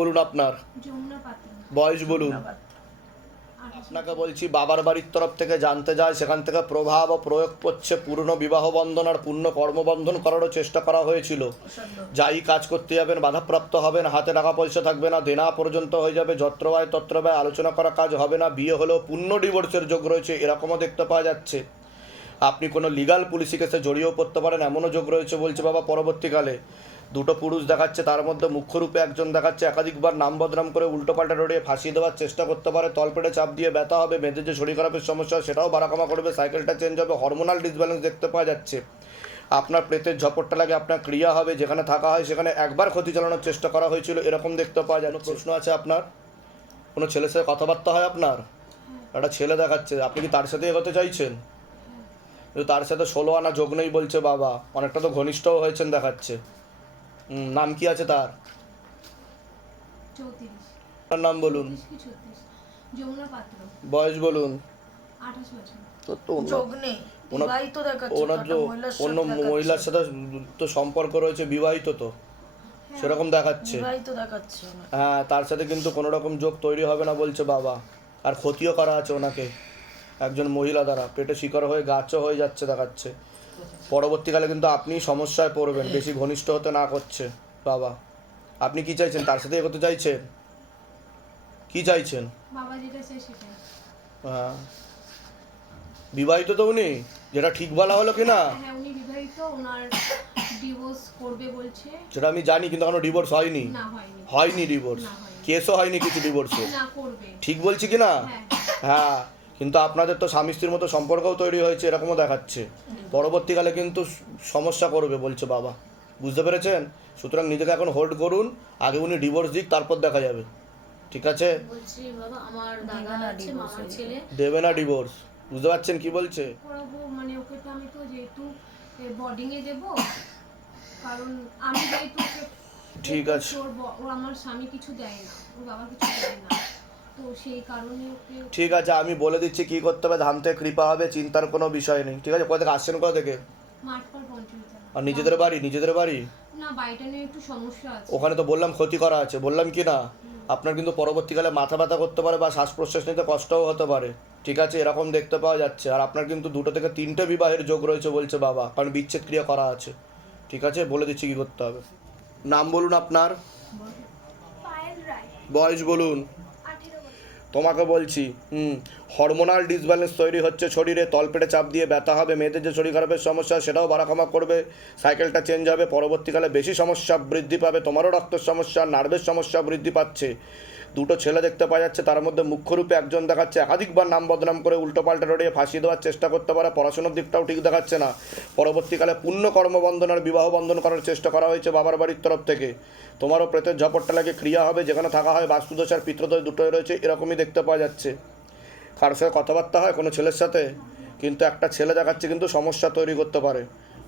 বলুন আপনার, বয়স বলুন। আপনাকে বলছি বাবার বাড়ির তরফ থেকে জানতে যায়, সেখান থেকে প্রভাব ও প্রয়োগ করছে, পুরনো বিবাহ বন্ধন আর পূর্ণ কর্মবন্ধন করারও চেষ্টা করা হয়েছিল। যাই কাজ করতে যাবেন বাধাপ্রাপ্ত হবেন, হাতে টাকা পয়সা থাকবে না, দেনা পর্যন্ত হয়ে যাবে, যত্র ব্যয় তত্র ব্যয়, আলোচনা করা কাজ হবে না, বিয়ে হলেও পূর্ণ ডিভোর্সের যোগ রয়েছে, এরকমও দেখতে পাওয়া যাচ্ছে। আপনি কোনো লিগাল পুলিশি কেসে জড়িয়েও পড়তে পারেন, এমনও যোগ রয়েছে বলছে বাবা। পরবর্তীকালে দুটো পুরুষ দেখাচ্ছে, তার মধ্যে মুখ্যরূপে একজন দেখাচ্ছে একাধিকবার নাম বদনাম করে উল্টোপাল্টা রড়িয়ে ফাঁসিয়ে দেওয়ার চেষ্টা করতে পারে, তলপেটে চাপ দিয়ে ব্যথা হবে, মেয়েদের যে শরীর খারাপের সমস্যা সেটাও বাড়াকমা করবে, সাইকেলটা চেঞ্জ হবে, হরমোনাল ডিসব্যালেন্স দেখতে পাওয়া যাচ্ছে। আপনার প্রেতের ঝপটটা লাগে, আপনার ক্রিয়া হবে, যেখানে থাকা হয় সেখানে একবার ক্ষতি চালানোর চেষ্টা করা হয়েছিল, এরকম দেখতে পাওয়া যায়। প্রশ্ন আছে আপনার? কোনো ছেলের সাথে কথাবার্তা হয় আপনার? একটা ছেলে দেখাচ্ছে, আপনি কি তার সাথে এগোতে চাইছেন? কিন্তু তার সাথে 16 আনা যোগ নেই বলছে বাবা, অনেকটা তো ঘনিষ্ঠও হয়েছেন দেখাচ্ছে। নাম কি আছে তার? তার নাম বলুন। বয়স বলুন। ওনার তো অন্য মহিলার সাথে তো সম্পর্ক রয়েছে, বিবাহিত তো সেরকম দেখাচ্ছে। হ্যাঁ, তার সাথে কিন্তু কোনো রকম যোগ তৈরি হবে না বলছে বাবা, আর ক্ষতিও করা আছে ওনাকে একজন মহিলা দ্বারা, পেটে শিকড় হয়ে গাছও হয়ে যাচ্ছে দেখাচ্ছে। পরবর্তীকালে কিন্তু আপনি সমস্যায় পড়বেন, বেশি ঘনিষ্ঠ হতে না করছে বাবা। আপনি কি চাইছেন? তার সাথে এগোতে চাইছেন? কি চাইছেন? হ্যাঁ, বিবাহিত তো উনি, যেটা ঠিক বলা হলো কি না? হ্যাঁ, উনি বিবাহিত, ওনার ডিভোর্স করবে বলছে। সেটা আমি জানি, কিন্তু এখনো ডিভোর্স হয়নি। না, হয়নি। হয়নি ডিভোর্স, কেসও হয়নি কিছু ডিভোর্সে। না, করবে। ঠিক বলছি কি না? হ্যাঁ, কিন্তু আপনাদের তো স্বামী স্ত্রীর মতো সম্পর্কও তৈরি হয়েছে, এরকমও দেখাচ্ছে। পরবর্তীকালে কিন্তু সমস্যা করবে বলছে বাবা, বুঝতে পেরেছেন? সুতরাং নিজেকে এখন হোল্ড করুন, আগে উনি ডিভোর্স দিক, তারপর দেখা যাবে, ঠিক আছে? বলছি বাবা, আমার দাদা আছে, মামার ছেলে দেবে না ডিভোর্স, বুঝতে পারছেন কি বলছে? করাবো, মানে ওকে তো আমি তো যেহেতু বোর্ডিং এ দেব, কারণ আমি যেহেতু ঠিক আছে, ও আমার স্বামী কিছু দেয় না, ওর বাবা কিছু দেয় না, তো সেই কারণে ওকে। ঠিক আছে, আমি বলে দিচ্ছি কি করতে হবে, ধাম থেকে কৃপা হবে, চিন্তার কোনো বিষয় নেই, ঠিক আছে? কোথা থেকে আসছেন, কোথা থেকে? মাঠপাড় পঞ্চায়েত। আর নিজেদের বাড়ি? নিজেদের বাড়ি না, বাড়িটা নিয়ে একটু সমস্যা আছে। ওখানে তো বললাম ক্ষতি করা আছে, বললাম কি না? আপনার কিন্তু পরবর্তীকালে মাথা ব্যথা করতে পারে বা শ্বাস প্রশ্বাস নিতে কষ্টও হতে পারে, ঠিক আছে? এরকম দেখতে পাওয়া যাচ্ছে। আর আপনার কিন্তু 2 থেকে 3টে বিবাহের যোগ রয়েছে বলছে বাবা, কারণ বিচ্ছেদ ক্রিয়া করা আছে, ঠিক আছে? বলে দিচ্ছি কী করতে হবে। নাম বলুন আপনার, বয়স বলুন। তোমাকে বলছি, হরমোনাল ডিসব্যালেন্স তৈরি হচ্ছে শরীরে, তলপেটে চাপ দিয়ে ব্যথা হবে, মেয়েদের যে শরীর খারাপের সমস্যা সেটাও বাড়াকমা করবে, সাইকেলটা চেঞ্জ হবে, পরবর্তীকালে বেশি সমস্যা বৃদ্ধি পাবে, তোমারও রক্তের সমস্যা, নার্ভের সমস্যা বৃদ্ধি পাচ্ছে। 2টো ছেলে দেখতে পাওয়া যাচ্ছে, তার মধ্যে মুখ্যরূপে একজন দেখাচ্ছে একাধিকবার নাম বদনাম করে উল্টোপাল্টা রড়িয়ে ফাঁসিয়ে দেওয়ার চেষ্টা করতে পারে, পড়াশোনার দিকটাও ঠিক দেখাচ্ছে না। পরবর্তীকালে পূর্ণ কর্মবন্ধন আর বিবাহ বন্ধন করার চেষ্টা করা হয়েছে বাবার বাড়ির তরফ থেকে। তোমারও প্রেতের ঝপটটা লাগে, ক্রিয়া হবে, যেখানে থাকা হয় বাস্তুদোষ আর পিতৃদোষ দুটোই রয়েছে, এরকমই দেখতে পাওয়া যাচ্ছে। কারোর সাথে কথাবার্তা হয় কোনো ছেলের সাথে, কিন্তু একটা ছেলে দেখাচ্ছে কিন্তু সমস্যা তৈরি করতে পারে।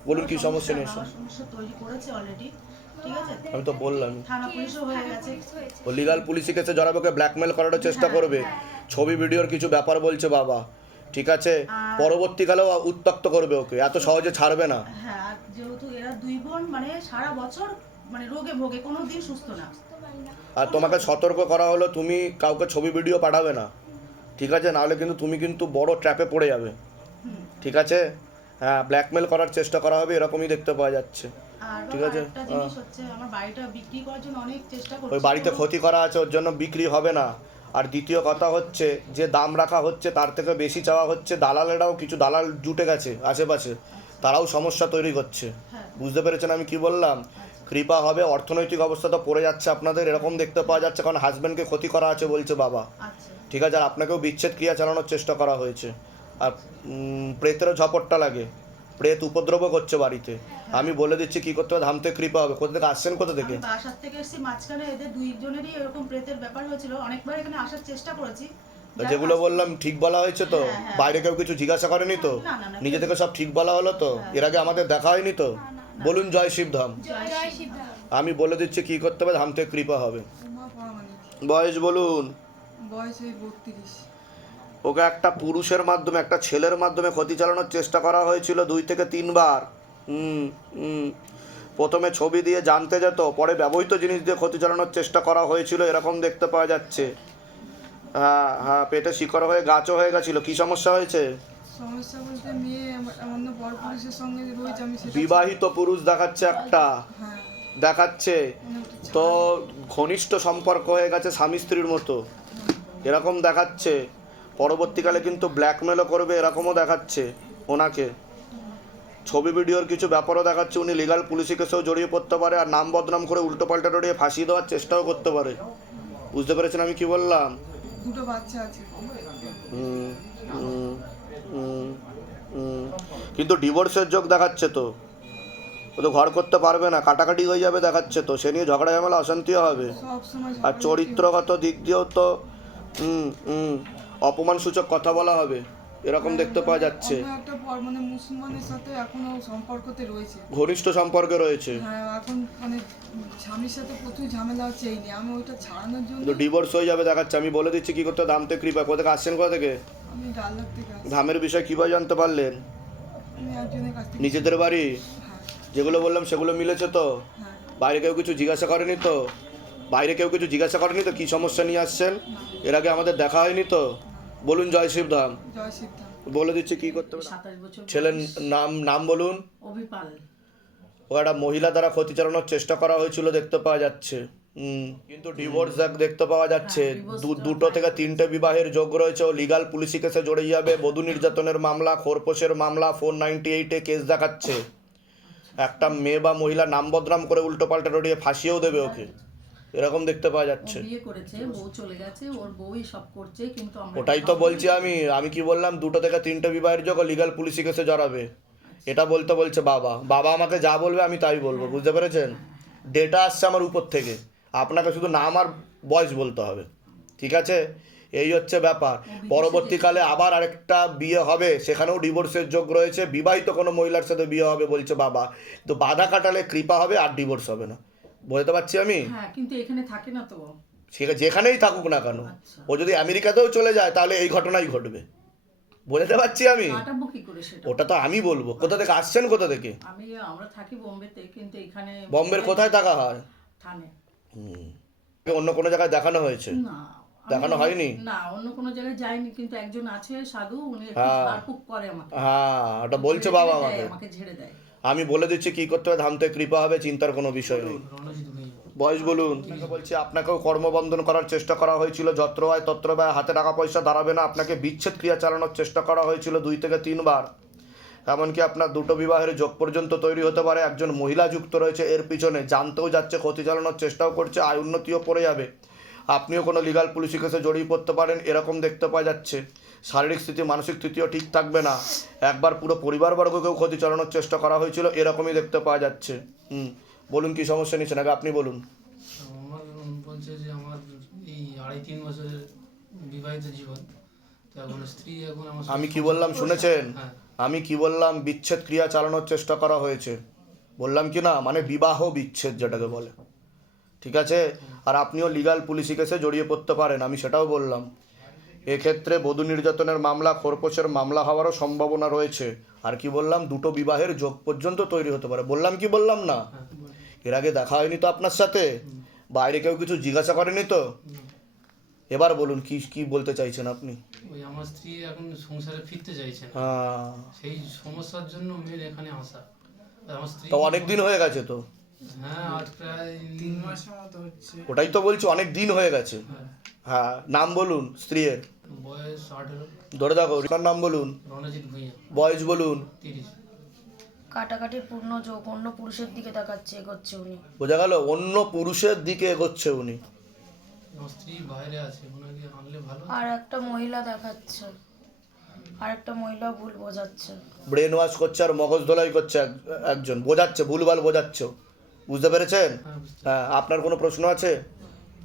বলুন কি সমস্যা নিয়ে? সমস্যা তৈরি করেছে অলরেডি, ঠিক আছে? আমি তো বললাম থানা পুলিশও হয়ে গেছে। ও লিগাল পুলিশি কেসে জড়াবে, ব্ল্যাকমেল করারও চেষ্টা করবে, ছবি ভিডিওর কিছু ব্যাপার বলছে বাবা, ঠিক আছে? পরবর্তীকালেও উত্ত্যক্ত করবে ওকে, এত সহজে ছাড়বে না। হ্যাঁ, আর যেহেতু এরা 2 বোন, মানে সারা বছর মানে রোগে ভোগে, কোনো দিন সুস্থ না। আর তোমাকে সতর্ক করা হলো, তুমি কাউকে ছবি ভিডিও পাঠাবে না, ঠিক আছে? নাহলে কিন্তু তুমি কিন্তু বড় ট্র্যাপে পড়ে যাবে, ঠিক আছে? হ্যাঁ, ব্ল্যাকমেল করার চেষ্টা করা হবে, এরকমই দেখতে পাওয়া যাচ্ছে, ঠিক আছে? একটা জিনিস হচ্ছে, আমার বাড়িটা বিক্রি করার জন্য অনেক চেষ্টা করছি। ওই বাড়িতে ক্ষতি করা আছে, ওর জন্য বিক্রি হবে না। আর দ্বিতীয় কথা হচ্ছে, যে দাম রাখা হচ্ছে তার থেকে বেশি চাওয়া হচ্ছে, দালালেরাও কিছু দালাল জুটে গেছে আশেপাশে, তারাও সমস্যা তৈরি করছে, বুঝতে পেরেছেন আমি কি বললাম? কৃপা হবে, অর্থনৈতিক অবস্থা তো পড়ে যাচ্ছে আপনাদের, এরকম দেখতে পাওয়া যাচ্ছে, কারণ হাজব্যান্ডকে ক্ষতি করা আছে বলছে বাবা, ঠিক আছে? আর আপনাকেও বিচ্ছেদ ক্রিয়া চালানোর চেষ্টা করা হয়েছে। আর প্রেতেরও ঝপটটা লাগে, প্রেত উপদ্রব করছে বাড়িতে। আমি বলে দিচ্ছি কি করতে হবে, ধাম থেকে কৃপা হবে। কোথা থেকে আসছেন, কোথা থেকে? আমি বাসার থেকে এসেছি, মাঝখানে এদের 2 জনেরই এরকম প্রেতের ব্যাপার হয়েছিল, অনেকবার এখানে আসার চেষ্টা করেছি। যেগুলো বললাম ঠিক বলা হয়েছে তো? বাইরে কেউ কিছু জিজ্ঞাসা করেনি তো? নিজে থেকে সব ঠিক বলা হলো তো? এর আগে আমাদের দেখা হয়নি তো? বলুন জয় শিবধাম। আমি বলে দিচ্ছি কি করতে হবে, ধাম থেকে কৃপা হবে। বয়স বলুন। বয়স 32। ওকে একটা পুরুষের মাধ্যমে, একটা ছেলের মাধ্যমে ক্ষতি চালানোর চেষ্টা করা হয়েছিল 2 থেকে 3 বার। প্রথমে ছবি দিয়ে জানতে যেত, পরে ব্যবহৃত জিনিস দিয়ে ক্ষতি চালানোর চেষ্টা করা হয়েছিল, এরকম দেখতে পাওয়া যাচ্ছে। হ্যাঁ হ্যাঁ, পেটে শিকড় হয়ে গাছও হয়ে গেছিলো। কি সমস্যা হয়েছে? সমস্যা বলতে মেয়ে অন্য বড় পুরুষের সঙ্গে রয়েছে, আমি সেটা বিবাহিত পুরুষ দেখাচ্ছে একটা, হ্যাঁ দেখাচ্ছে অনেকটা তো ঘনিষ্ঠ সম্পর্ক হয়ে গেছে স্বামী স্ত্রীর মতো, এরকম দেখাচ্ছে। পরবর্তীকালে কিন্তু ব্ল্যাকমেলও করবে, এরকমও দেখাচ্ছে ওনাকে। ছবি ভিডিওর কিছু ব্যাপারও দেখাচ্ছে, উনি লিগাল পুলিশি কেসেও জড়িয়ে পড়তে পারে, আর নাম বদনাম করে উল্টো পাল্টা ডরিয়ে ফাঁসিয়ে দেওয়ার চেষ্টাও করতে পারে। বুঝতে পেরেছেন আমি কি বললাম? দুটো বাচ্চা আছে। হুম, হুম, হুম, হুম। কিন্তু ডিভোর্সের যোগ দেখাচ্ছে তো, ও তো ঘর করতে পারবে না, কাটাকাটি হয়ে যাবে দেখাচ্ছে তো, সে নিয়ে ঝগড়া ঝামেলা অশান্তিও হবে। সব সময় আর চরিত্রগত দিক দিয়েও তো অপমানসূচক কথা বলা হবে, এরকম দেখতে পাওয়া যাচ্ছে। অন্য একটা মানে মুসলমানের সাথে এখনো সম্পর্কতে রয়েছে। ঘনিষ্ঠ সম্পর্কে রয়েছে। হ্যাঁ এখন মানে স্বামীর সাথে প্রচুর ঝামেলা হচ্ছে, এই নিয়ে আমি ওইটা ছাড়ানোর জন্য তো ডিভোর্স হয়ে যাবে দেখাচ্ছে। আমি বলে দিচ্ছি কি করতে। দামতে কৃপা কোথা থেকে আসছেন, কোথা থেকে? আমি ডাল্লার থেকে আসি। ধামের বিষয় কীভাবে জানতে পারলেন? আমি একজনের কাছ থেকে নিজেদের বাড়ি হ্যাঁ যেগুলো বললাম সেগুলো মিলেছে তো? হ্যাঁ বাইরে কেউ কিছু জিজ্ঞাসা করেনি তো? বাইরে কেউ কিছু জিজ্ঞাসা করেনি তো কী সমস্যা নিয়ে আসছেন? এর আগে আমাদের দেখা হয়নি তো? বলুন জয় শিবধাম। জয় সিদ্ধান্ত। বলে দিচ্ছি কি করতে হবে। 27 বছর ছেলের নাম বলুন। অভিপাল। ও একটা মহিলা দ্বারা ক্ষতি চালানোর চেষ্টা করা হয়েছিল দেখতে পাওয়া যাচ্ছে। কিন্তু ডিভোর্স দেখতে পাওয়া যাচ্ছে। দুটো থেকে তিনটে বিবাহের যোগ রয়েছে। ও লিগাল পুলিশি কেসে জড়িয়ে যাবে। বধূ নির্যাতনের মামলা, খোরপোশের মামলা, 498-এ কেস দেখাচ্ছে। একটা মেয়ে বা মহিলা নাম বদনাম করে উল্টো পাল্টা ডরিয়ে ফাঁসিয়েও দেবে ওকে, এরকম দেখতে পাওয়া ও যাচ্ছে। বিয়ে করেছে, বউ চলে গেছে, ওর বউই সব করছে, কিন্তু আমরা ওটাই তো বলছি আমি কি বললাম, দুটো থেকে তিনটে বিবাহের যোগ লিগাল পুলিশি কেসে জড়াবে, এটা বলছে বাবা আমাকে যা বলবে আমি তাই বলবো। বুঝতে পেরেছেন? ডেটা আসছে আমার উপর থেকে, আপনাকে শুধু নাম আর বয়স বলতে হবে, ঠিক আছে? এই হচ্ছে ব্যাপার। পরবর্তীকালে আবার আরেকটা বিয়ে হবে, সেখানেও ডিভোর্সের যোগ রয়েছে। বিবাহিত কোনো মহিলার সাথে বিয়ে হবে বলছে বাবা, তো বাধা কাটালে কৃপা হবে, আর ডিভোর্স হবে না। বুঝতে পারছি আমি? হ্যাঁ, কিন্তু এখানে থাকে না তো। সে যেখানেই থাকুক না কেন, ও যদি আমেরিকাতেও চলে যায় তাহলে এই ঘটনাই ঘটবে। বুঝতে পারছি আমি? কাটাবো কি করে সেটা? ওটা তো আমি বলবো। কোথা থেকে আসছেন, কোথা থেকে? আমরা থাকি বোম্বেতে, কিন্তু এখানে বম্বের কোথায় থাকা হয়? থানে। অন্য কোনো জায়গায় দেখানো হয়েছে? না, দেখানো হয়নি? না, অন্য কোনো জায়গায় যাইনি, কিন্তু একজন আছে সাধু, উনি একটু হ্যাঁ। ঝাড়ফুঁক করে আমাকে। হ্যাঁ, ওটা বলছে বাবা আমাকে। আমাকে ঝেড়ে দেয়। আমি বলে দিচ্ছি কি করতে হবে, ধামতে কৃপা হবে, চিন্তার কোনো বিষয় নেই। বয়স বলুন। বলছি আপনাকেও কর্মবন্ধন করার চেষ্টা করা হয়েছিল, যত্র হয় তত্র ব্যয়, হাতে টাকা পয়সা দাঁড়াবে না, আপনাকে বিচ্ছেদ ক্রিয়া চালানোর চেষ্টা করা হয়েছিল 2 থেকে 3 বার। এমনকি আপনার দুটো বিবাহের যোগ পর্যন্ত তৈরি হতে পারে। একজন মহিলা যুক্ত রয়েছে এর পিছনে, জানতেও যাচ্ছে, ক্ষতি চালানোর চেষ্টাও করছে, আয় উন্নতিও পড়ে যাবে। আপনিও কোনো লিগাল পুলিশি কেসে জড়িয়ে পড়তে পারেন, এরকম দেখতে পাওয়া যাচ্ছে। শারীরিক স্থিতি, মানসিক স্থিতিও ঠিক থাকবে না। একবার পুরো পরিবারবর্গকেও ক্ষতি চালানোর চেষ্টা করা হয়েছিল, এরকমই দেখতে পাওয়া যাচ্ছে। বলুন কি সমস্যা নিচ্ছেন, আগে আপনি বলুন। আমার বলছে যে আমার এই 2.5-3 বছরের বিবাহিত জীবন, তো এখন স্ত্রী এখন আমার আমি কি বললাম শুনেছেন? হ্যাঁ। আমি কি বললাম? বিচ্ছেদ ক্রিয়া চালানোর চেষ্টা করা হয়েছে বললাম কি না? মানে বিবাহ বিচ্ছেদ যেটাকে বলে, ঠিক আছে? আর আপনিও লিগাল পুলিশি কেসে জড়িয়ে পড়তে পারেন, আমি সেটাও বললাম। এক্ষেত্রে বধূ নির্যাতনের মামলা, খোরপোশের মামলা হওয়ারও সম্ভাবনা রয়েছে। আর কি বললাম? দুটো বিবাহের যোগ পর্যন্ত তৈরি হতে পারে। বললাম কি বললাম না? এর আগে দেখা হয়নি তো আপনার সাথে? বাইরে কেউ কিছু জিজ্ঞাসা করেনি তো? এবার বলুন কি কি বলতে চাইছেন আপনি? ওই আমার স্ত্রী এখন সংসারে ফিরতে চাইছেন, হ্যাঁ, সেই সমস্যার জন্য মেয়ের এখানে আসা। আমার স্ত্রী তো অনেক দিন হয়ে গেছে তো। হ্যাঁ আজ প্রায় 3 মাসের মতো হচ্ছে। ওটাই তো বলছি, অনেক দিন হয়ে গেছে। হ্যাঁ। হ্যাঁ, নাম বলুন স্ত্রীর। বয়স 18। ধরে দেখো, ওনার নাম বলুন। রণজিৎ ভূঁইয়া। বয়স বলুন। 30। কাটাকাটির পূর্ণ যোগ, অন্য পুরুষের দিকে তাকাচ্ছে, এগোচ্ছে উনি। বোঝা গেল? অন্য পুরুষের দিকে এগোচ্ছে উনি। আমার স্ত্রী বাইরে আছে, ওনাকে আনলে ভালো। আর একটা মহিলা দেখাচ্ছে, আর একটা মহিলা ভুল বোঝাচ্ছে। ব্রেন ওয়াশ করছে আর মগজ ধোলাই করছে একজন, বোঝাচ্ছে, ভুলভাল বোঝাচ্ছে। বুঝতে পেরেছেন? হ্যাঁ, বুঝতে হ্যাঁ, আপনার কোনো প্রশ্ন আছে?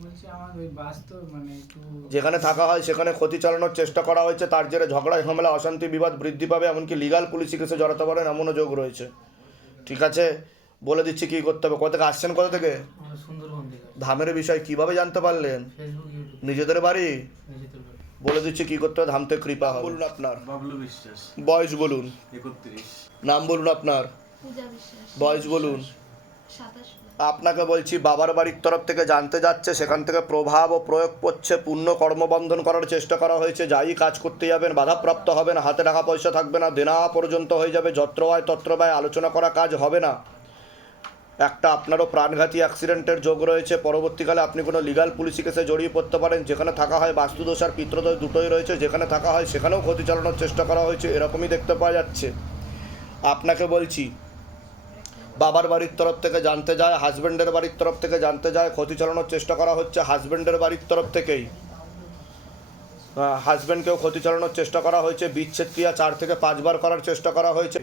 বলছি আমার ওই বাস্তব মানে একটু যেখানে থাকা হয় সেখানে ক্ষতি চালানোর চেষ্টা করা হয়েছে, তার জেরে ঝগড়া ঝামেলা, অশান্তি, বিবাদ বৃদ্ধি পাবে, এমনকি লিগাল পুলিশি কেসে জড়াতে পারেন, এমনও যোগ রয়েছে। ঠিক আছে, বলে দিচ্ছি কি করতে হবে। কোথা থেকে আসছেন, কোথা থেকে? আমার সুন্দরবন থেকে। ধামের বিষয় কিভাবে জানতে পারলেন? ফেসবুক, ইউটিউব, নিজেদের বাড়ি? নিজেদের বাড়ি। বলে দিচ্ছি কি করতে হবে, ধামতে কৃপা হবে। বলুন আপনার বাবলু বিশ্বাস, বয়স বলুন। 31। নাম বলুন আপনার। পূজা বিশ্বাস। বয়স বলুন। 27 আপনাকে বলছি বাবার বাড়ির তরফ থেকে জানতে যাচ্ছে, সেখান থেকে প্রভাব ও প্রয়োগ করছে, পূর্ণ কর্মবন্ধন করার চেষ্টা করা হয়েছে। যাই কাজ করতে যাবেন বাধাপ্রাপ্ত হবেন, হাতে টাকা পয়সা থাকবে না, দেনা পর্যন্ত হয়ে যাবে, যত্র আয় তত্র ব্যয়, আলোচনা করা কাজ হবে না। একটা আপনারও প্রাণঘাতী অ্যাক্সিডেন্টের যোগ রয়েছে, পরবর্তীকালে আপনি কোনো লিগাল পুলিশি কেসে জড়িয়ে পড়তে পারেন। যেখানে থাকা হয় বাস্তুদোষ আর পিতৃদোষ দুটোই রয়েছে, যেখানে থাকা হয় সেখানেও ক্ষতি চালানোর চেষ্টা করা হয়েছে, এরকমই দেখতে পাওয়া যাচ্ছে। আপনাকে বলছি বাবার বাড়ির তরফ থেকে জানতে যায়, হাজব্যান্ডের বাড়ির তরফ থেকে জানতে যায়, ক্ষতি চালানোর চেষ্টা করা হচ্ছে হাজব্যান্ডের বাড়ির তরফ থেকেই। হাজব্যান্ডকেও ক্ষতি চালানোর চেষ্টা করা হয়েছে, বিচ্ছেদ ক্রিয়া 4 থেকে 5 বার করার চেষ্টা করা হয়েছে।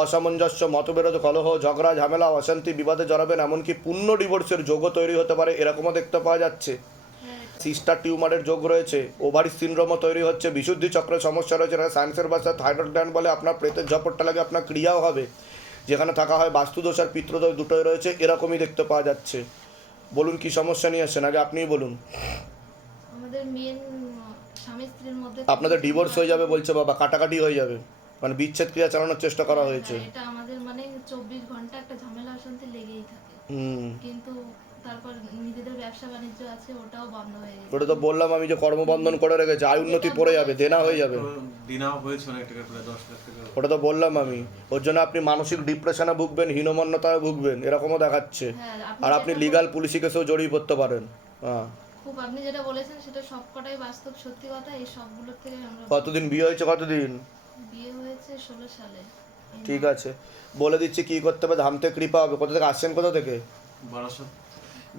অসামঞ্জস্য, মতবিরোধ, কলহ, ঝগড়া, ঝামেলা, অশান্তি, বিবাদে জড়াবেন, এমনকি পূর্ণ ডিভোর্সের যোগও তৈরি হতে পারে, এরকমও দেখতে পাওয়া যাচ্ছে। সিস্টার টিউমারের যোগ রয়েছে, ওভারি সিনড্রোমও তৈরি হচ্ছে, বিশুদ্ধি চক্রের সমস্যা রয়েছে, সায়েন্সের ভাষায় থাইরয়েড গ্ল্যান্ড বলে, আপনার প্রেতের ঝপটটা লাগে, আপনার ক্রিয়াও হবে। যেখানে থাকা হয় বাস্তুদোষ আর পিতৃদোষ দুটোই রয়েছে, এরকমই দেখতে পাওয়া যাচ্ছে। বলুন কি সমস্যা নিয়ে আসছেন, আগে আপনিই বলুন। আমাদের মেন স্বামী স্ত্রীর মধ্যে আপনাদের ডিভোর্স হয়ে যাবে বলছে বাবা, কাটাকাটি হয়ে যাবে, মানে বিচ্ছেদ ক্রিয়া চালানোর চেষ্টা করা হয়েছে। এটা আমাদের মানে 24 ঘন্টা একটা ঝামেলা অশান্তি লেগেই থাকে। কিন্তু তারপর নিজেদের ব্যবসা বাণিজ্য আছে, ওটাও বন্ধ হয়ে গেছে। ওটা তো বললাম আমি যে কর্মবন্ধন করে রেখেছে, আয় উন্নতি পড়ে যাবে, দেনা হয়ে যাবে। দিনাও হয়েছে অনেক টাকা, প্রায় 10 লাখ টাকা। ওটা তো বললাম আমি, ওর জন্য আপনি মানসিক ডিপ্রেশনে ভুগবেন, হীনমন্যতায় ভুগবেন, এরকমও দেখাচ্ছে। আর আপনি লিগাল পুলিশি কেসেও জড়িয়ে পড়তে পারেন। হ্যাঁ, খুব আপনি যেটা বলেছেন সেটা সবকটাই বাস্তব সত্যি কথা। এই সবগুলোর থেকে আমরা কতদিন বিয়ে হয়েছে, কতদিন? বিয়ে হয়েছে 16 সালে। ঠিক আছে, বলে দিচ্ছি কি করতে হবে। ধাম থেকে কৃপা হবে। কোথা থেকে আসছেন, কোথা থেকে? বারাসাত,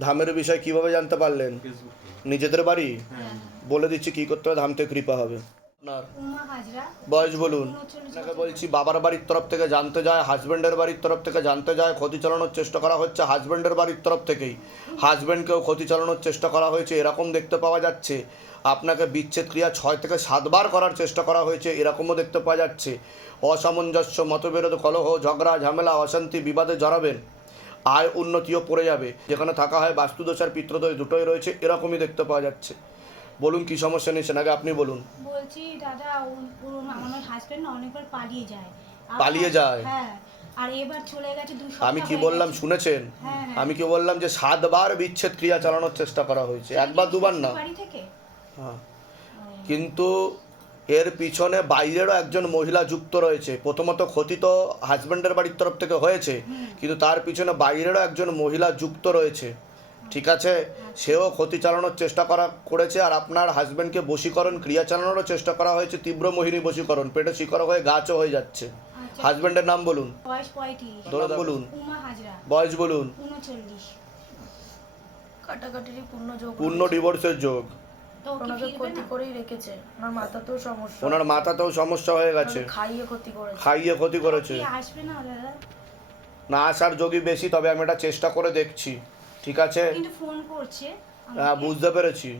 ধামের বিষয় কিভাবে জানতে পারলেন? ফেসবুক। নিজেদের বাড়ি? হ্যাঁ, বলে দিচ্ছি কি করতে হবে, ধাম থেকে কৃপা হবে। আপনার উমা হাজরা, বয়স বলুন। আপনাকে বলছি বাবার বাড়ির তরফ থেকে জানতে যায়, হাজব্যান্ডের বাড়ির তরফ থেকে জানতে যায়, ক্ষতি চালানোর চেষ্টা করা হচ্ছে হাজব্যান্ডের বাড়ির তরফ থেকেই। হাজব্যান্ডকেও ক্ষতি চালানোর চেষ্টা করা হয়েছে, এরকম দেখতে পাওয়া যাচ্ছে। আপনাকে বিচ্ছেদ ক্রিয়া 6 থেকে 7 বার করার চেষ্টা করা হয়েছে, এরকমও দেখতে পাওয়া যাচ্ছে। অসামঞ্জস্য, মতবিরোধ, কলহ, ঝগড়া, ঝামেলা, অশান্তি, বিবাদে জড়াবেন, আয় উন্নতিও পড়ে যাবে। যেখানে থাকা হয় বাস্তুদোষ আর পিতৃদোষ দুটোই রয়েছে, এরকমই দেখতে পাওয়া যাচ্ছে। বলুন কি সমস্যা নিয়েছেন, আগে আপনি বলুন। বলছি দাদা, আমার হাজবেন্ড না অনেকবার পালিয়ে যায়। পালিয়ে যায়? হ্যাঁ, আর এবার চলে গেছে 2 সপ্তাহ। আমি কি বললাম শুনেছেন? হ্যাঁ। আমি কি বললাম যে 7 বার বিচ্ছেদ ক্রিয়া চালানোর চেষ্টা করা হয়েছে, একবার দুবার না। বাড়ি থেকে? হ্যাঁ, কিন্তু এর পিছনে বাইরেরও একজন মহিলা যুক্ত রয়েছে। প্রথমত ক্ষতি তো হাজব্যান্ডের বাড়ির তরফ থেকে হয়েছে, কিন্তু তার পিছনে বাইরেরও একজন মহিলা যুক্ত রয়েছে, ঠিক আছে? সেও ক্ষতি চালানোর চেষ্টা করেছে। আর আপনার হাজব্যান্ডকে বশীকরণ ক্রিয়া চালানোরও চেষ্টা করা হয়েছে, তীব্র মোহিনী বশীকরণ, পেটে শিকড় হয়ে গাছও হয়ে যাচ্ছে। হাজব্যান্ডের নাম বলুন। বয়স 35। ধরে বলুন। উমা হাজরা। বয়স বলুন। 39। কাটাকাটিরই পূর্ণ ডিভোর্সের যোগ। তো কি ওনাকে ফিরবে ক্ষতি না? করেই রেখেছে, ওনার মাথাতেও সমস্যা, ওনার মাথাতেও সমস্যা হয়ে গেছে, খাইয়ে ক্ষতি করেছে। খাইয়ে ক্ষতি করেছে। কি আসবে না দাদা? না আসার যোগই বেশি, তবে আমি এটা চেষ্টা করে দেখছি, ঠিক আছে? কিন্তু ফোন করছে হ্যাঁ, বুঝতে পেরেছি,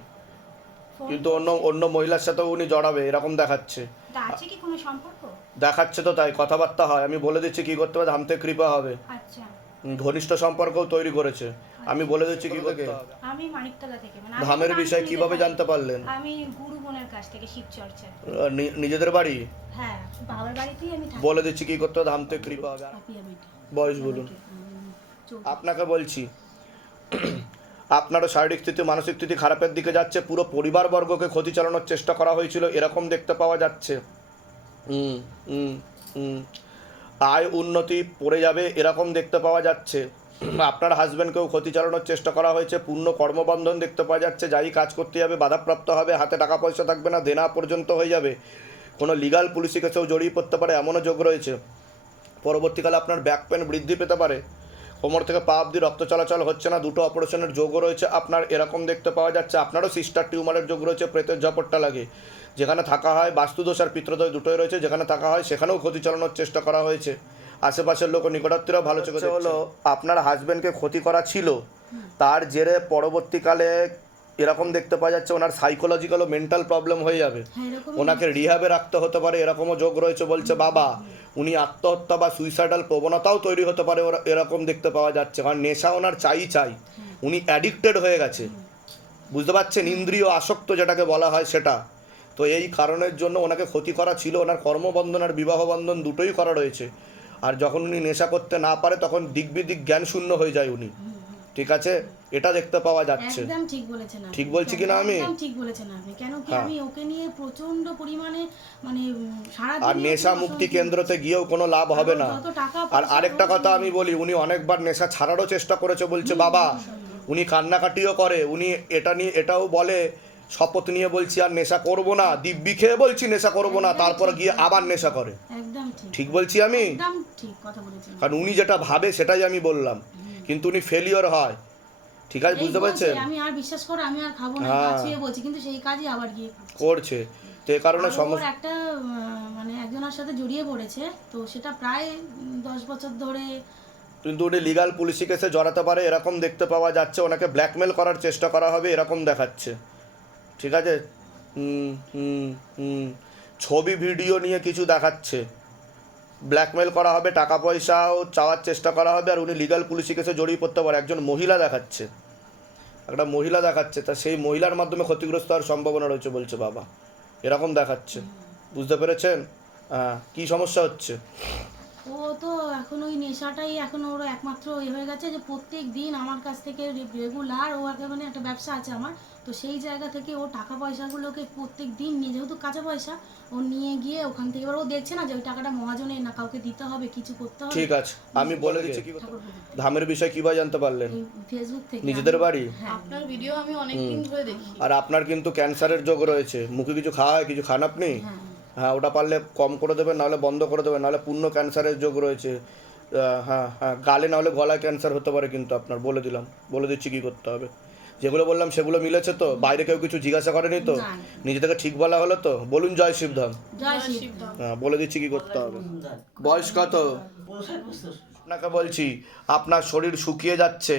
কিন্তু অন্য মহিলার সাথেও উনি জড়াবে এরকম দেখাচ্ছে। তা আছে কি কোনো সম্পর্ক? দেখাচ্ছে তো তাই, কথাবার্তা হয়। আমি বলে দিচ্ছি কি করতে হবে, ধাম থেকে কৃপা হবে। আচ্ছা, ঘনিষ্ঠ সম্পর্কও তৈরি করেছে, আমি বলে দিচ্ছি কি করতে হবে। আমি মানিকতলা থেকে, মানে ধামের বিষয় কিভাবে জানতে পারলেন? আমি গুরু বোনের কাছ থেকে শিব চর্চা। নিজেদের বাড়ি? হ্যাঁ, বাবার বাড়িতেই আমি থাকি। বলে দিচ্ছি কি করতে হবে, ধাম থেকে কৃপা হবে। বয়স বলুন। আপনাকে বলছি আপনারও শারীরিক স্থিতি, মানসিক স্থিতি খারাপের দিকে যাচ্ছে, পুরো পরিবারবর্গকে ক্ষতি চালানোর চেষ্টা করা হয়েছিল, এরকম দেখতে পাওয়া যাচ্ছে। আয় উন্নতি পড়ে যাবে, এরকম দেখতে পাওয়া যাচ্ছে। আপনার হাজব্যান্ডকেও ক্ষতি চালানোর চেষ্টা করা হয়েছে, পূর্ণ কর্মবন্ধন দেখতে পাওয়া যাচ্ছে। যাই কাজ করতে যাবে বাধাপ্রাপ্ত হবে, হাতে টাকা পয়সা থাকবে না, দেনা পর্যন্ত হয়ে যাবে, কোনো লিগাল পুলিশি কেসেও জড়িয়ে পড়তে পারে, এমনও যোগ রয়েছে। পরবর্তীকালে আপনার ব্যাক পেন বৃদ্ধি পেতে পারে, কোমর থেকে পা অবধি রক্ত চলাচল হচ্ছে না, 2টো অপারেশনের যোগও রয়েছে আপনার, এরকম দেখতে পাওয়া যাচ্ছে। আপনারও সিস্টার টিউমারের যোগ রয়েছে, প্রেতের ঝপটটা লাগে। যেখানে থাকা হয় বাস্তুদোষ আর পিতৃদোষ দুটোই রয়েছে, যেখানে থাকা হয় সেখানেও ক্ষতি চালানোর চেষ্টা করা হয়েছে। আশেপাশের লোক নিকটাত্মীয়রাও ভালো চোখে হলো আপনার হাজব্যান্ডকে ক্ষতি করা ছিল, তার জেরে পরবর্তীকালে এরকম দেখতে পাওয়া যাচ্ছে ওনার সাইকোলজিক্যাল ও মেন্টাল প্রবলেম হয়ে যাবে, ওনাকে রিহ্যাবে রাখতে হতে পারে, এরকমও যোগ রয়েছে বলছে বাবা। উনি আত্মহত্যা বা সুইসাইডাল প্রবণতাও তৈরি হতে পারে, এরকম দেখতে পাওয়া যাচ্ছে। কারণ নেশা ওনার চাই, উনি অ্যাডিক্টেড হয়ে গেছে, বুঝতে পারছেন? ইন্দ্রিয় আসক্ত যেটাকে বলা হয় সেটা। তো এই কারণের জন্য ওনাকে ক্ষতি করা ছিল, ওনার কর্মবন্ধন আর বিবাহ বন্ধন দুটোই করা রয়েছে। আর যখন উনি নেশা করতে না পারে তখন দিক বিদিক জ্ঞান শূন্য হয়ে যায় উনি, ঠিক আছে, এটা দেখতে পাওয়া যাচ্ছে। একদম ঠিক বলেছেন আপনি। ঠিক বলছি কি না আমি? একদম ঠিক বলেছেন আপনি। কেন কি হ্যাঁ। আমি ওকে নিয়ে প্রচন্ড পরিমাণে মানে সারা আর নেশা মুক্তি কেন্দ্রতে গিয়েও কোনো লাভ হবে না। যত টাকা আর আরেকটা কথা আমি বলি, উনি অনেকবার নেশা ছাড়ারও চেষ্টা করেছে বলছে বাবা, উনি কান্নাকাটিও করে, উনি এটা নিয়ে এটাও বলে, শপথ নিয়ে বলছি আর নেশা করব না, দিব্যি খেয়ে বলছি নেশা করব না, তারপর গিয়ে আবার নেশা করে। একদম ঠিক। ঠিক বলছি আমি? একদম ঠিক কথা বলেছেন। কারণ উনি যেটা ভাবে সেটাই আমি বললাম, কিন্তু উনি ফেলিওর হয়, ঠিক আছে, বুঝতে এই পারছেন? বলছে, আমি আর বিশ্বাস করো আমি আর খাবো না, হ্যাঁ। কাছে বলছি, কিন্তু সেই কাজই আবার গিয়ে করছে, তো এই কারণে আর ওর সমস্যা। একটা মানে একজনের সাথে জড়িয়ে পড়েছে, তো সেটা প্রায় 10 বছর ধরে। কিন্তু উনি লিগাল পুলিশি কেসে জড়াতে পারে এরকম দেখতে পাওয়া যাচ্ছে, ওনাকে ব্ল্যাকমেল করার চেষ্টা করা হবে এরকম দেখাচ্ছে, ঠিক আছে। ছবি ভিডিও নিয়ে কিছু দেখাচ্ছে, ব্ল্যাকমেল করা হবে, টাকা পয়সাও চাওয়ার চেষ্টা করা হবে, আর উনি লিগাল পুলিশি কেসে জড়িয়ে পড়তে পারে। একজন মহিলা দেখাচ্ছে, একটা মহিলা দেখাচ্ছে, তা সেই মহিলার মাধ্যমে ক্ষতিগ্রস্ত হওয়ার সম্ভাবনা রয়েছে বলছে বাবা, এরকম দেখাচ্ছে, বুঝতে পেরেছেন? হ্যাঁ, কী সমস্যা হচ্ছে? ও তো এখন ওই নেশাটাই এখন ওর একমাত্র হয়ে গেছে, যে প্রত্যেক দিন আমার কাছ থেকে রেগুলার, ও আগে মানে একটা ব্যবসা আছে আমার, তো সেই জায়গা থেকে ও টাকা পয়সাগুলোকে প্রত্যেক দিন নিয়ে, যেহেতু কাঁচা পয়সা, ও নিয়ে গিয়ে ওখান থেকে, এবার ও দেখছে না যে ওই টাকাটা মহাজনের না, কাউকে দিতে হবে, কিছু করতে হবে। ঠিক আছে, আমি বলে দিচ্ছি কি করতে হবে। ঠাকুর পুজো। ধামের বিষয় কীভাবে জানতে পারলেন? এই ফেসবুক থেকে নিজেদের বাড়ি? হ্যাঁ। আপনার ভিডিও আমি অনেকদিন ধরে দেখি। আর আপনার কিন্তু ক্যান্সারের যোগ রয়েছে, মুখে কিছু খাওয়া হয়, কিছু খান আপনি? হ্যাঁ। হ্যাঁ, ওটা পারলে কম করে দেবেন, নাহলে বন্ধ করে দেবেন, নাহলে পূর্ণ ক্যান্সারের যোগ রয়েছে। হ্যাঁ হ্যাঁ, গালে নাহলে গলায় ক্যান্সার হতে পারে কিন্তু আপনার, বলে দিলাম, বলে দিচ্ছি কী করতে হবে। যেগুলো বললাম সেগুলো মিলেছে তো? বাইরে কেউ কিছু জিজ্ঞাসা করেনি তো? না। নিজে থেকে ঠিক বলা হলো তো? বলুন জয় শিবধাম। জয় শিব। হ্যাঁ, বলে দিচ্ছি কী করতে হবে। বয়স কত? আপনাকে বলছি, আপনার শরীর শুকিয়ে যাচ্ছে,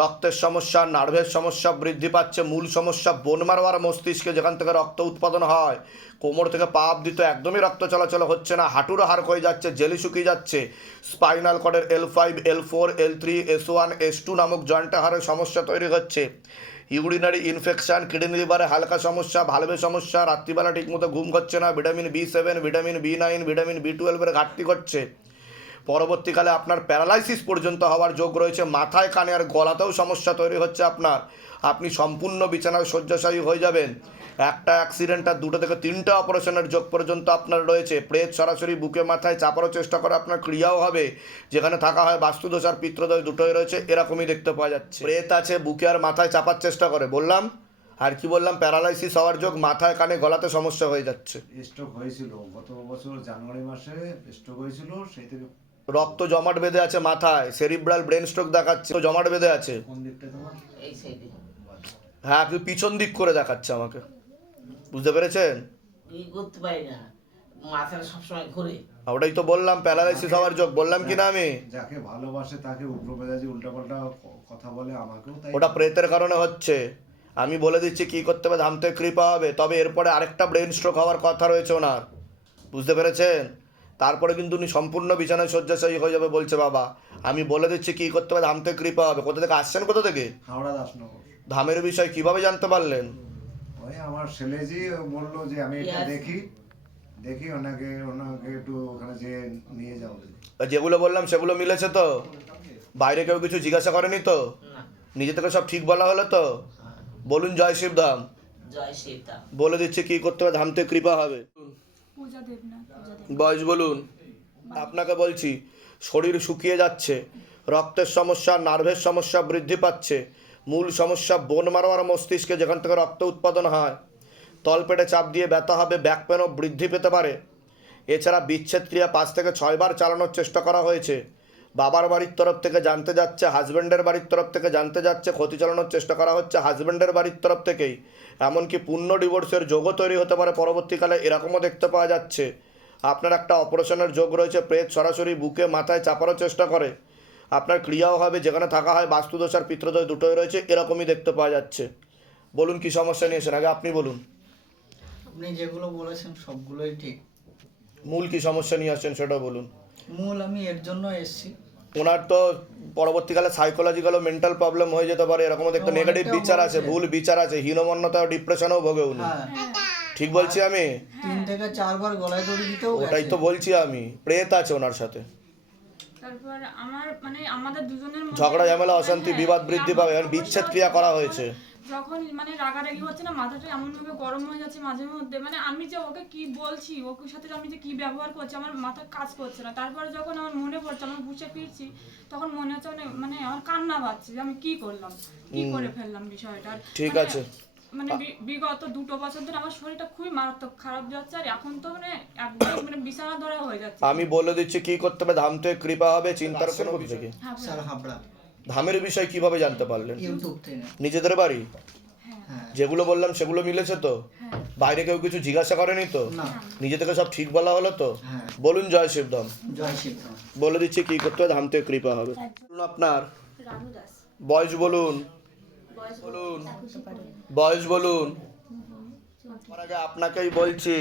রক্তের সমস্যা, নার্ভের সমস্যা বৃদ্ধি পাচ্ছে, মূল সমস্যা বোন মারো আর মস্তিষ্কে, যেখান থেকে রক্ত উৎপাদন হয়, কোমর থেকে পা অবধি তো একদমই রক্ত চলাচল হচ্ছে না, হাঁটুরও হাড় হয়ে যাচ্ছে, জেলি শুকিয়ে যাচ্ছে, spinal কর্ডের L5, L4, L3, S1, S2 নামক জয়েন্টে হাড়ের সমস্যা তৈরি হচ্ছে, ইউরিনারি ইনফেকশন, কিডনি লিভারে হালকা সমস্যা, ভালভের সমস্যা, রাত্রিবেলা ঠিকমতো ঘুম হচ্ছে না, vitamin B7, vitamin B9, vitamin B12 এর ঘাটতি ঘটছে, পরবর্তীকালে আপনার প্যারালাইসিস পর্যন্ত হওয়ার যোগ রয়েছে, মাথায়, কানে আর গলাতেও সমস্যা তৈরি হচ্ছে আপনার, আপনি সম্পূর্ণ বিছানায় শয্যাশায়ী হয়ে যাবেন, একটা অ্যাক্সিডেন্ট আর 2 থেকে 3টে অপারেশনের যোগ পর্যন্ত আপনার রয়েছে, প্রেত সরাসরি বুকে মাথায় চাপারও চেষ্টা করে, আপনার ক্রিয়াও হবে, যেখানে থাকা হয় বাস্তুদোষ আর পিত্রদোষ দুটোই রয়েছে, এরকমই দেখতে পাওয়া যাচ্ছে। প্রেত আছে, বুকে আর মাথায় চাপার চেষ্টা করে, বললাম, আর কি বললাম, প্যারালাইসিস হওয়ার যোগ, মাথায়, কানে, গলাতে সমস্যা হয়ে যাচ্ছে। স্ট্রোক হয়েছিল গত বছর জানুয়ারি মাসে, স্ট্রোক হয়েছিল, সেই থেকে। রক্ত জমাট বেঁধে আছে মাথায়, সেরিব্রাল ব্রেন স্ট্রোক দেখাচ্ছে, তো জমাট বেঁধে আছে। কোন দিকটা তোমার? এই সাইডে হ্যাঁ, কিন্তু পিছন দিক করে দেখাচ্ছে আমাকে, বুঝতে পেরেছেন? ই করতে পারি না, মাথাটা সবসময় ঘুরে। ওটাই তো বললাম, প্যারালাইসিস হওয়ার যোগ, বললাম কি না আমি? যাকে ভালোবাসে তাকে উগ্রমেজাজি উল্টাপাল্টা কথা বলে, আমাকেও তাই। ওটা প্রেতের কারণে হচ্ছে, আমি বলে দিচ্ছি কি করতে হবে, ধাম থেকে কৃপা হবে, তবে এরপরে আরেকটা ব্রেন স্ট্রোক হওয়ার কথা রয়েছে ওনার, বুঝতে পেরেছেন? তারপরে কিন্তু উনি সম্পূর্ণ বিছানায় শয্যাশায়ী হয়ে যাবে বলছে বাবা, আমি বলে দিচ্ছি কি করতে হবে, ধাম থেকে কৃপা হবে। কোথা থেকে আসছেন, কোথা থেকে? হাওড়া দাসনগর। ধামের বিষয় কিভাবে জানতে পারলেন? ওই আমার ছেলেজি বললো যে আমি এটা দেখি ওনাকে একটু ওখানে যে নিয়ে যাবো। যেগুলো বললাম সেগুলো মিলেছে তো? বাইরে কেউ কিছু জিজ্ঞাসা করেনি তো? নিজে থেকে সব ঠিক বলা হলো তো? বলুন জয় শিবধাম। জয় সীতা। বলে দিচ্ছি কি করতে হবে, ধাম থেকে কৃপা হবে। পূজা দেবনাথ। বয়স বলুন। আপনাকে বলছি, শরীর শুকিয়ে যাচ্ছে, রক্তের সমস্যা, নার্ভের সমস্যা বৃদ্ধি পাচ্ছে, মূল সমস্যা বোন মারো আর মস্তিষ্কে, যেখান থেকে রক্ত উৎপাদন হয়, তলপেটে চাপ দিয়ে ব্যথা হবে, ব্যাক পেনও বৃদ্ধি পেতে পারে। এছাড়া বিচ্ছেদ ক্রিয়া 5 থেকে 6 বার চালানোর চেষ্টা করা হয়েছে, বাবার বাড়ির তরফ থেকে জানতে যাচ্ছে, হাজব্যান্ডের বাড়ির তরফ থেকে জানতে যাচ্ছে, ক্ষতি চালানোর চেষ্টা করা হচ্ছে হাজব্যান্ডের বাড়ির তরফ থেকেই, এমনকি পূর্ণ ডিভোর্সের যোগও তৈরি হতে পারে পরবর্তীকালে, এরকমও দেখতে পাওয়া যাচ্ছে। আপনার একটা অপারেশনের যোগ রয়েছে, প্রেত সরাসরি বুকে মাথায় চাপারও চেষ্টা করে, আপনার ক্রিয়াও হবে, যেখানে থাকা হয় বাস্তুদোষ আর পিত্রদোষ দুটোই রয়েছে, এরকমই দেখতে পাওয়া যাচ্ছে। বলুন কি সমস্যা নিয়েছেন, আগে আপনি বলুন। আপনি যেগুলো বলেছেন সবগুলোই ঠিক। মূল কি সমস্যা নিয়ে আসছেন সেটা বলুন। মূল আমি এর জন্য এসেছি, ওনার তো পরবর্তীকালে সাইকোলজিক্যাল ও মেন্টাল প্রবলেম হয়ে যেতে পারে, এরকম একটা নেগেটিভ বিচার আছে, ভুল বিচার আছে, হীনমন্যতা ও ডিপ্রেশনেও ভোগে উনি, ঠিক বলছি আমি? 3 থেকে 4 বার গলায় দড়ি দিতেও ওটাই তো বলছি আমি, প্রেত আছে ওনার সাথে, তারপর আমার মানে আমাদের দুজনের মধ্যে ঝগড়া ঝামেলা অশান্তি হ্যাঁ, বিবাদ বৃদ্ধি পাবে আর বিচ্ছেদ ক্রিয়া করা হয়েছে। যখন মানে রাগারাগি হচ্ছে না, মাথাটা এমন ভাবে গরম হয়ে যাচ্ছে মাঝে মধ্যে, মানে আমি যে ওকে কি বলছি, ওকে সাথে আমি যে কি ব্যবহার করছি, আমার মাথা কাজ করছে না। তারপরে যখন আমার মনে পড়ছে, আমার বুঝে ফিরছি, তখন মনে হচ্ছে মানে আমার কান্না পাচ্ছে যে আমি কি করলাম, কি করে ফেললাম বিষয়টা। আর ঠিক মানে- আছে। মানে বিগত 2 বছর ধরে আমার শরীরটা খুবই মারাত্মক খারাপ যাচ্ছে, আর এখন তো মানে একদম মানে বিছানা ধরা হয়ে যাচ্ছে। আমি বলে দিচ্ছি কি করতে হবে। ধাম থেকে কৃপা হবে, চিন্তার কোনো থেকে। স্যার হাবড়া ধামের বিষয় কিভাবে জানতে পারলেন? ইউটিউব থেকে। নিজেদের বাড়ি হ্যাঁ যেগুলো বললাম সেগুলো মিলেছে তো? বাইরে কেউ কিছু জিজ্ঞাসা করেনি তো? না। নিজে থেকে সব ঠিক বলা হলো তো? হ্যাঁ। বলুন জয় শিবধাম। জয় শিব। বলে দিচ্ছি কি করতে হবে, ধাম থেকে কৃপা হবে। বলুন আপনার রানু দাস। বয়স বলুন, বলুন বয়স বলুন। তার আগে আপনাকেই বলছি,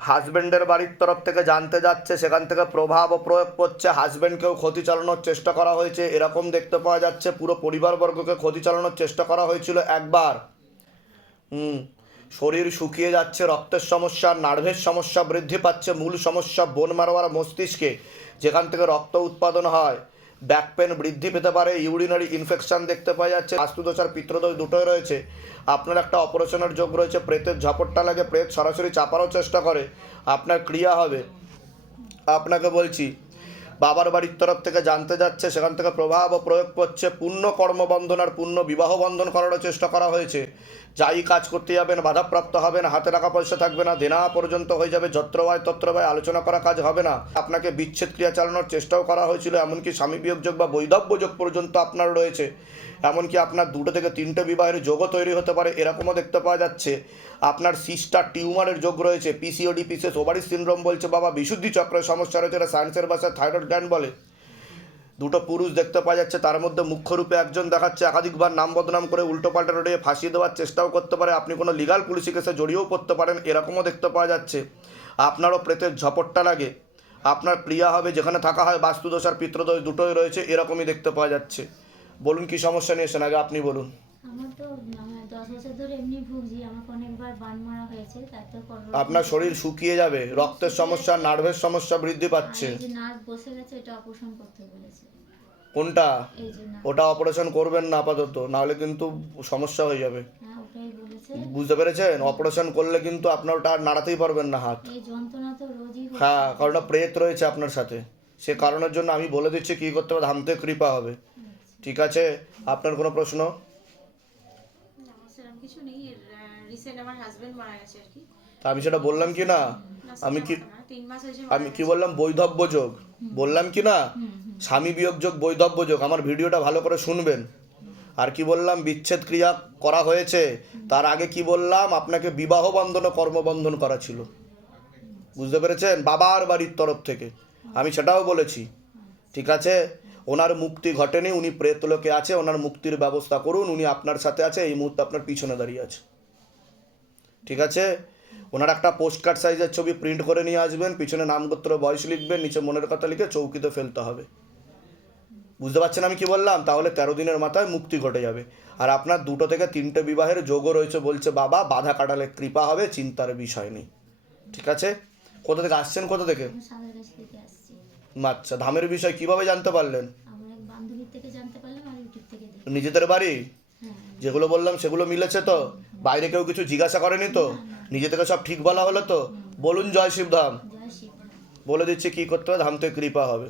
হাজবেন্ডের বাড়ির তরফ থেকে জানতে যাচ্ছে, সেখান থেকে প্রভাব ও প্রয়োগ করছে, হাজবেন্ডকেও ক্ষতি চালানোর চেষ্টা করা হয়েছে এরকম দেখতে পাওয়া যাচ্ছে। পুরো পরিবারবর্গকে ক্ষতি চালানোর চেষ্টা করা হয়েছিল একবার। শরীর শুকিয়ে যাচ্ছে, রক্তের সমস্যা, নার্ভের সমস্যা বৃদ্ধি পাচ্ছে। মূল সমস্যা বোন মারো আর মস্তিষ্কে, যেখান থেকে রক্ত উৎপাদন হয়। ব্যাক পেন বৃদ্ধি পেতে পারে, ইউরিনারি ইনফেকশন দেখতে পাওয়া যাচ্ছে। বাস্তুদোষ আর পিত্রদোষ দুটোই রয়েছে। আপনার একটা অপারেশনের যোগ রয়েছে, প্রেতের ঝাপটটা লাগে, প্রেত সরাসরি চাপারও চেষ্টা করে, আপনার ক্রিয়া হবে। আপনাকে বলছি, বাবার বাড়ির তরফ থেকে জানতে যাচ্ছে, সেখান থেকে প্রভাব ও প্রয়োগ করছে। পূর্ণ কর্মবন্ধন আর পূর্ণ বিবাহ বন্ধন করারও চেষ্টা করা হয়েছে। যাই কাজ করতে যাবেন বাধাপ্রাপ্ত হবেন, হাতে টাকা পয়সা থাকবে না, দেনা পর্যন্ত হয়ে যাবে, যত্রবায় তত্রবায় আলোচনা করা কাজ হবে না। আপনাকে বিচ্ছেদ ক্রিয়া চালানোর চেষ্টাও করা হয়েছিল, এমনকি স্বামী বিয়োগ যোগ বা বৈধব্য যোগ পর্যন্ত আপনার রয়েছে। এমনকি আপনার 2 থেকে 3টে বিবাহের যোগও তৈরি হতে পারে, এরকমও দেখতে পাওয়া যাচ্ছে। আপনার সিস্টার টিউমারের যোগ রয়েছে, পিসিওডি পিসিএস ওভারি সিনড্রোম বলছে বাবা, বিশুদ্ধি চক্রের সমস্যা রয়েছে, এটা সায়েন্সের ভাষায় থাইরয়েড গ্ল্যান্ড বলে। 2টো পুরুষ দেখতে পাওয়া যাচ্ছে, তার মধ্যে মুখ্য রূপে একজন দেখাচ্ছে একাধিকবার নাম বদনাম করে উল্টোপাল্টা রোডে ফাঁসিয়ে দেওয়ার চেষ্টাও করতে পারে। আপনি কোনো লিগাল পুলিশি কেসে জড়িয়েও পড়তে পারেন, এরকমও দেখতে পাওয়া যাচ্ছে। আপনারও প্রেতের ঝপটটা লাগে, আপনার ক্রিয়া হবে, যেখানে থাকা হয় বাস্তুদোষ আর পিত্রদোষ দুটোই রয়েছে, এরকমই দেখতে পাওয়া যাচ্ছে। বলুন কি সমস্যা নিয়েছেন, আগে আপনি বলুন। আমার তো 10 বছর ধরে এমনি ভুগছি, আমাকে অনেকবার বান মারা হয়েছে, তাতে আপনার শরীর শুকিয়ে যাবে, রক্তের সমস্যা, নার্ভের সমস্যা বৃদ্ধি পাচ্ছে। এই যে নার্ভ বসে গেছে, এটা অপারেশন করতে বলেছে। কোনটা? এই যে না, ওটা অপারেশন করবেন না আপাতত, নাহলে কিন্তু সমস্যা হয়ে যাবে। হ্যাঁ ওটাই বলেছে। বুঝতে পেরেছেন? অপারেশন করলে কিন্তু আপনার ওটা আর নাড়াতেই পারবেন না হাত। এই যন্ত্রণা তো রোজই হচ্ছে। হ্যাঁ, কারণ ওটা প্রেত রয়েছে আপনার সাথে, সে কারণের জন্য আমি বলে দিচ্ছি কী করতে হবে, ধাম থেকে কৃপা হবে। ঠিক আছে, আপনার কোনো প্রশ্ন? সেরকম কিছু নেই, রিসেন্ট আমার হাজবেন্ড মারা গেছে আর কি। তা আমি সেটা বললাম কি না? আমি কি 3 মাস হয়েছে। আমি কি বললাম? বৈধব্য যোগ বললাম কি না? স্বামী বিয়োগ যোগ, বৈধব্য যোগ। আমার ভিডিওটা ভালো করে শুনবেন। আর কি বললাম? বিচ্ছেদ ক্রিয়া করা হয়েছে। তার আগে কি বললাম? আপনাকে বিবাহ বন্ধন ও কর্মবন্ধন করা ছিল। বুঝতে পেরেছেন? বাবার বাড়ির তরফ থেকে আমি সেটাও বলেছি। ঠিক আছে, ওনার মুক্তি ঘটেনি, উনি প্রেতলোকে আছে, ওনার মুক্তির ব্যবস্থা করুন। উনি আপনার সাথে আছে, এই মুহূর্তে আপনার পিছনে দাঁড়িয়ে আছে। ঠিক আছে, ওনার একটা পোস্টকার্ড সাইজের ছবি প্রিন্ট করে নিয়ে আসবেন, পিছনে নামগোত্র বয়স লিখবেন, নিচে মনের কথা লিখে চৌকিতে ফেলতে হবে। বুঝতে পারছেন আমি কি বললাম? তাহলে 13 দিনের মাথায় মুক্তি ঘটে যাবে। আর আপনার 2 থেকে 3টে বিবাহের যোগও রয়েছে বলছে বাবা, বাধা কাটালে কৃপা হবে, চিন্তার বিষয় নেই। ঠিক আছে, কোথা থেকে আসছেন? কোথা থেকে? আমি সাগরগাছি থেকে আসছি। আচ্ছা, ধামের বিষয় কিভাবে জানতে পারলেন? আমার এক বান্ধবীর থেকে জানতে পারলাম, আর ইউটিউব থেকে দেখি। নিজেদের বাড়ি যেগুলো বললাম সেগুলো মিলেছে তো? বাইরে কেউ কিছু জিজ্ঞাসা করেনি তো? নিজে থেকে সব ঠিক বলা হলো তো? বলুন জয় শিবধাম। জয় শিব। বলে দিচ্ছি কি করতে হবে, ধাম থেকে কৃপা হবে।